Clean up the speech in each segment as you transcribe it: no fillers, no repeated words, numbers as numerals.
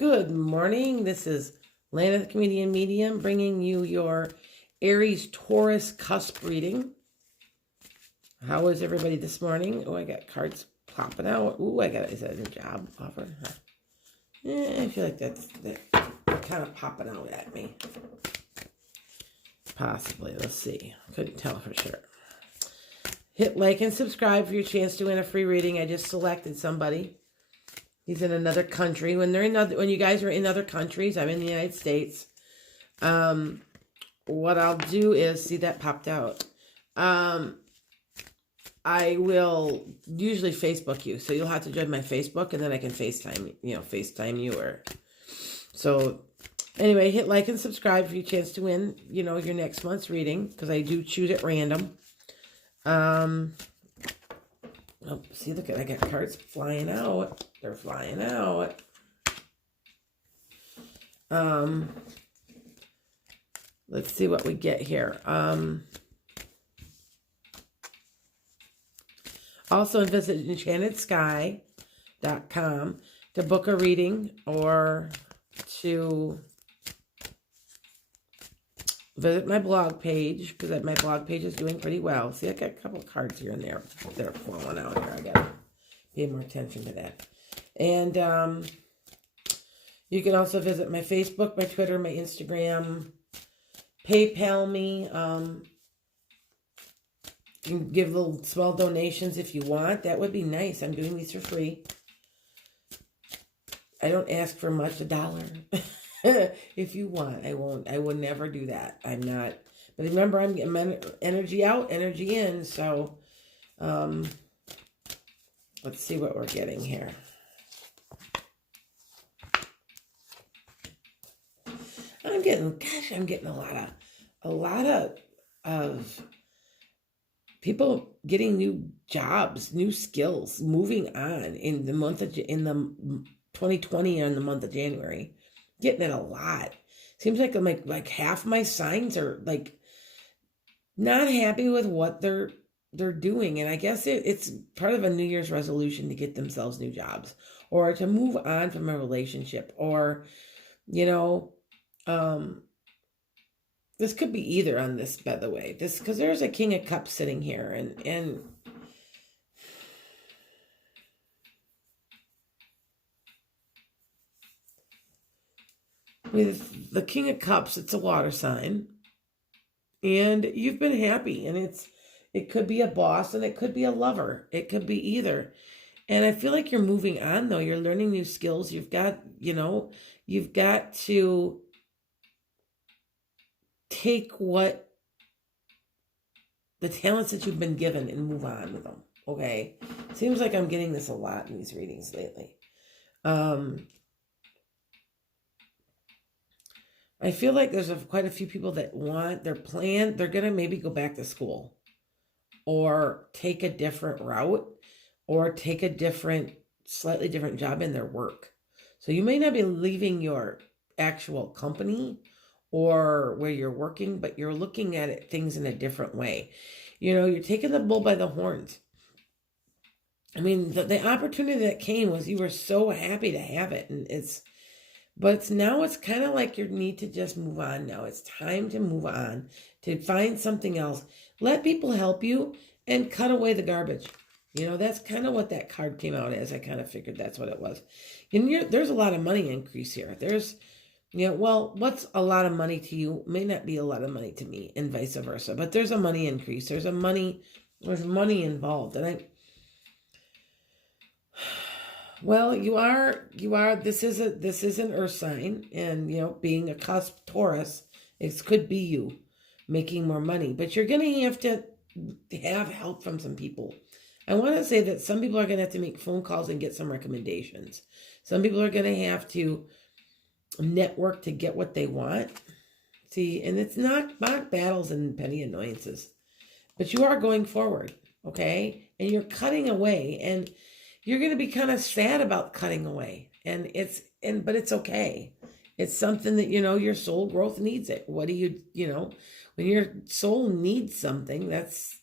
Good morning. This is Lana the Comedian Medium bringing you your Aries Taurus cusp reading. How is everybody this morning? Oh, I got cards popping out. Oh, is that a job offer? Huh. I feel like that's kind of popping out at me. Possibly. Let's see. Couldn't tell for sure. Hit like and subscribe for your chance to win a free reading. I just selected somebody. He's in another country. When you guys are in other countries, I'm in the United States. What I'll do is, see, that popped out. I will usually Facebook you, so you'll have to join my Facebook, and then I can FaceTime you. So anyway, hit like and subscribe for your chance to win, your next month's reading, because I do choose at random. Oh, see, look, I got cards flying out. They're flying out. Let's see what we get here. Also visit enchantedsky.com to book a reading or to visit my blog page, because my blog page is doing pretty well. See, I got a couple of cards here and there. They're flowing out here. I got to pay more attention to that. And you can also visit my Facebook, my Twitter, my Instagram, PayPal me. You can give little small donations if you want. That would be nice. I'm doing these for free. I don't ask for much, $1. If you want, I would never do that. I'm not. But remember, I'm getting my energy out, energy in. So, let's see what we're getting here. I'm getting a lot of people getting new jobs, new skills, moving on in the 2020 and the month of January. Getting it a lot. Seems like I'm like half my signs are like not happy with what they're doing, and I guess it's part of a New Year's resolution to get themselves new jobs or to move on from a relationship, or this could be either on this, by the way. This, because there's a King of Cups sitting here, and with the King of Cups, it's a water sign, and you've been happy, and it could be a boss, and it could be a lover. It could be either. And I feel like you're moving on, though. You're learning new skills. You've got to take what the talents that you've been given and move on with them. Okay? Seems like I'm getting this a lot in these readings lately. I feel like there's quite a few people that want their plan. They're going to maybe go back to school or take a different route or take a slightly different job in their work. So you may not be leaving your actual company or where you're working, but you're looking at things in a different way. You're taking the bull by the horns. I mean, the opportunity that came was you were so happy to have it, and but now it's kind of like you need to just move on now. It's time to move on, to find something else. Let people help you and cut away the garbage. That's kind of what that card came out as. I kind of figured that's what it was. And there's a lot of money increase here. There's, what's a lot of money to you may not be a lot of money to me, and vice versa. But there's a money increase. There's money involved. And you are, this is an earth sign, and, being a cusp Taurus, it could be you making more money, but you're going to have help from some people. I want to say that some people are going to have to make phone calls and get some recommendations. Some people are going to have to network to get what they want. See, and it's not battles and petty annoyances, but you are going forward, okay? And you're cutting away, and you're going to be kind of sad about cutting away, but it's okay. It's something that, your soul growth needs it. What do you when your soul needs something, that's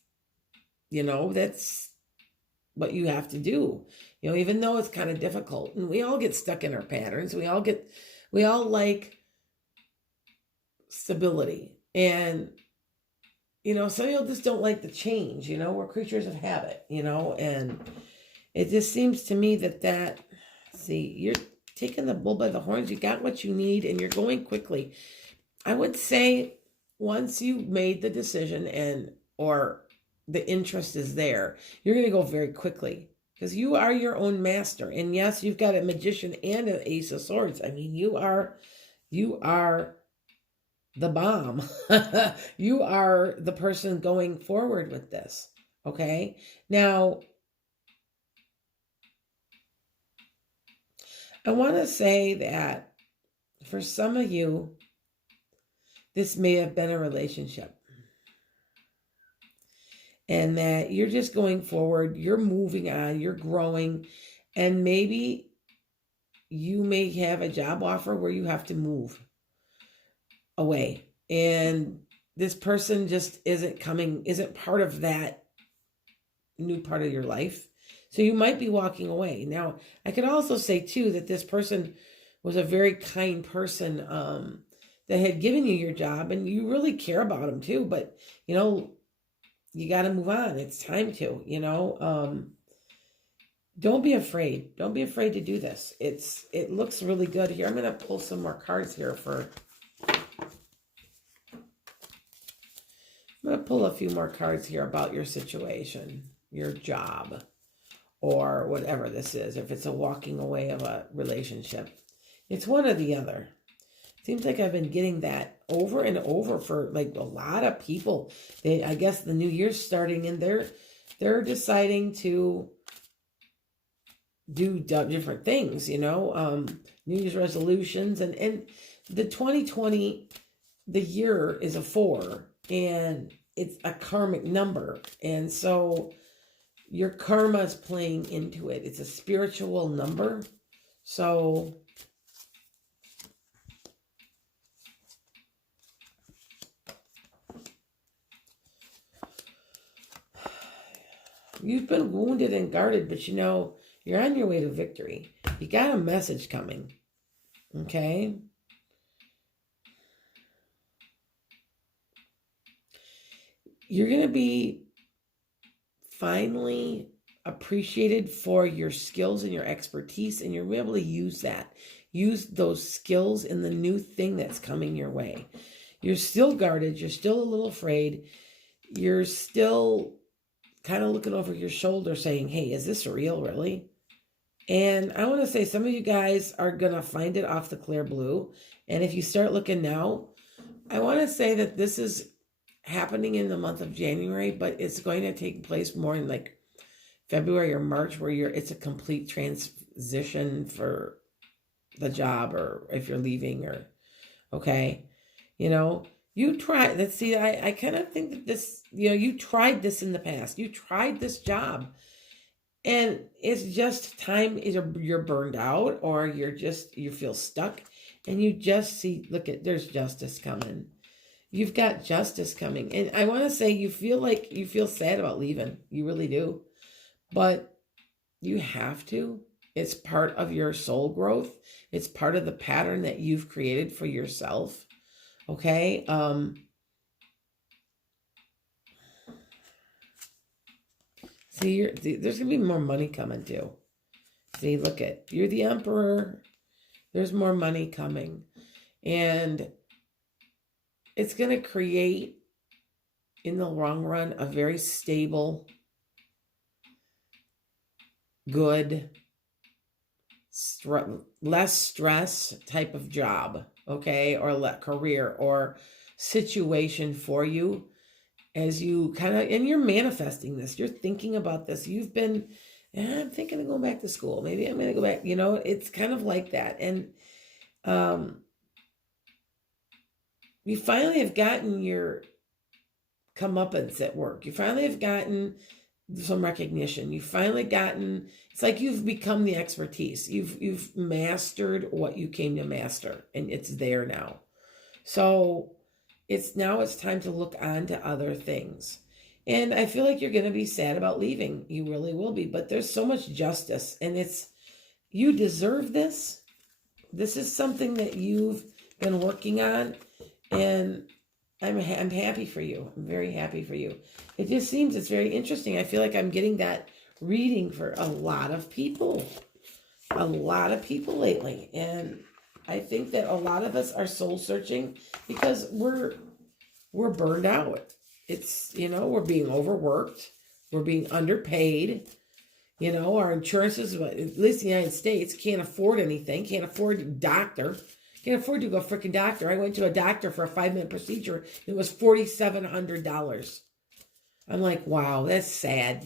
what you have to do. even though it's kind of difficult, and we all get stuck in our patterns. We all like stability. And, some people just don't like the change, we're creatures of habit, and it just seems to me that, see, you're taking the bull by the horns. You got what you need and you're going quickly. I would say once you made the decision or the interest is there, you're going to go very quickly because you are your own master. And yes, you've got a magician and an ace of swords. I mean, you are the bomb. You are the person going forward with this. Okay. Now, I want to say that for some of you, this may have been a relationship. And that you're just going forward, you're moving on, you're growing, and maybe you may have a job offer where you have to move away. And this person just isn't part of that new part of your life. So you might be walking away. Now, I could also say too that this person was a very kind person that had given you your job, and you really care about them too. But you got to move on. It's time to. Don't be afraid. Don't be afraid to do this. It looks really good here. I'm going to pull some more cards here I'm going to pull a few more cards here about your situation, your job, or whatever this is. If it's a walking away of a relationship, it's one or the other. Seems like I've been getting that over and over for like a lot of people. I guess the new year's starting and they're deciding to do different things, New Year's resolutions, and the 2020, the year is a 4, and it's a karmic number, and so your karma is playing into it. It's a spiritual number, so you've been wounded and guarded, but you're on your way to victory. You got a message coming. Okay? You're going to be finally appreciated for your skills and your expertise, and you'll be able to use that. Use those skills in the new thing that's coming your way. You're still guarded. You're still a little afraid. You're still kind of looking over your shoulder saying, hey, is this real, really? And I want to say some of you guys are going to find it off the clear blue. And if you start looking now, I want to say that this is happening in the month of January, but it's going to take place more in like February or March, where it's a complete transition for the job, or if you're leaving, or okay, you try. Let's see. I kind of think that this, you tried this in the past. You tried this job, and it's just time. Either you're burned out, or you feel stuck, and you just see. There's justice coming. You've got justice coming, and I want to say you feel sad about leaving. You really do, but you have to. It's part of your soul growth. It's part of the pattern that you've created for yourself. Okay. See, there's gonna be more money coming too. See, you're the emperor. There's more money coming, and it's gonna create, in the long run, a very stable, good, less stress type of job, okay, or career or situation for you, as you and you're manifesting this. You're thinking about this. You've been, I'm thinking of going back to school. Maybe I'm going to go back. It's kind of like that. And you finally have gotten your comeuppance at work. You finally have gotten some recognition. You've finally gotten, it's like you've become the expertise. You've mastered what you came to master, and it's there now. So it's time to look on to other things. And I feel like you're going to be sad about leaving. You really will be. But there's so much justice. And you deserve this. This is something that you've been working on. And I'm happy for you. I'm very happy for you. It just seems it's very interesting. I feel like I'm getting that reading for a lot of people. A lot of people lately. And I think that a lot of us are soul searching because we're burned out. It's, we're being overworked. We're being underpaid. Our insurances, at least in the United States, can't afford anything. Can't afford a doctor. Can't afford to go freaking doctor. I went to a doctor for a 5-minute procedure. It was $4,700. I'm like, wow, that's sad.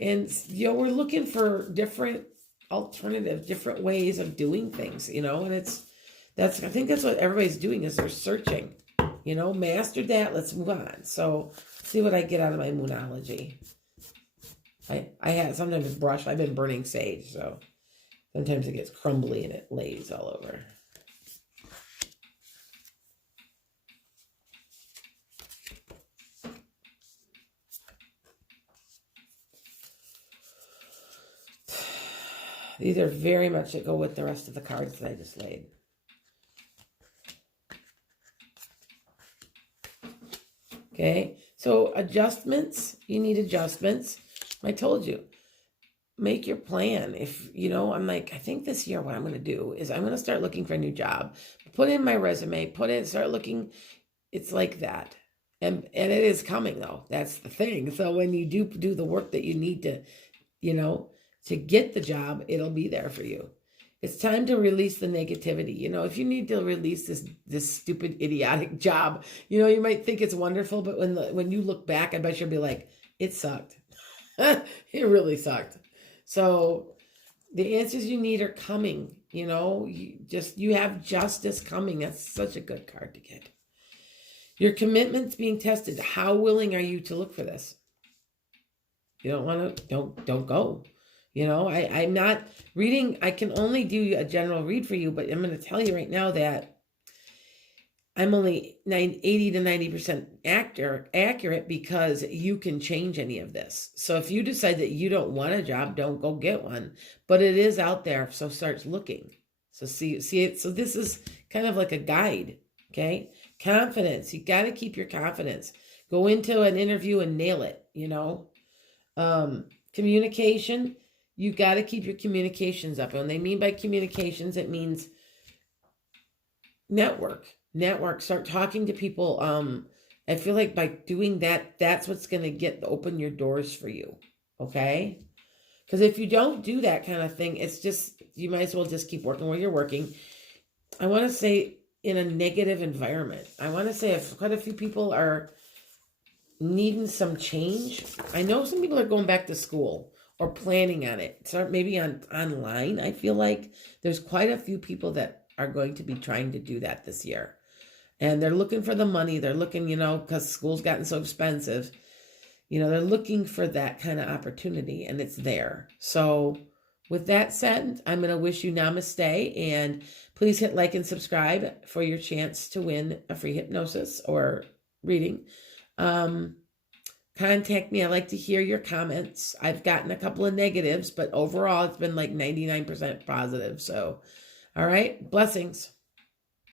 And, we're looking for different alternatives, different ways of doing things, and I think that's what everybody's doing is they're searching. Mastered that. Let's move on. So see what I get out of my moonology. I had sometimes brush. I've been burning sage, so sometimes it gets crumbly and it lays all over. These are very much that go with the rest of the cards that I just laid. Okay, so adjustments, you need adjustments. I told you, make your plan. If, I'm like, I think this year what I'm going to do is I'm going to start looking for a new job. Put in my resume, start looking. It's like that. And it is coming though. That's the thing. So when you do the work that you need to, to get the job, it'll be there for you. It's time to release the negativity. If you need to release this stupid, idiotic job, you might think it's wonderful, but when you look back, I bet you'll be like, it sucked. It really sucked. So the answers you need are coming. You have justice coming. That's such a good card to get. Your commitment's being tested. How willing are you to look for this? You don't want to, don't go. I'm not reading. I can only do a general read for you, but I'm going to tell you right now that I'm only 80 to 90% accurate because you can change any of this. So if you decide that you don't want a job, don't go get one. But it is out there, so start looking. So see it. So this is kind of like a guide, okay? Confidence. You got to keep your confidence. Go into an interview and nail it, Communication. You got to keep your communications up. And when they mean by communications, it means network. Start talking to people. I feel like by doing that, that's what's going to open your doors for you. Okay. Because if you don't do that kind of thing, it's just, you might as well just keep working where you're working. I want to say in a negative environment. I want to say if quite a few people are needing some change. I know some people are going back to school or planning on it. Start maybe online. I feel like there's quite a few people that are going to be trying to do that this year. And they're looking for the money. They're looking, because school's gotten so expensive. They're looking for that kind of opportunity, and it's there. So with that said, I'm going to wish you namaste, and please hit like and subscribe for your chance to win a free hypnosis or reading. Contact me. I like to hear your comments. I've gotten a couple of negatives, but overall it's been like 99% positive. So, all right. Blessings.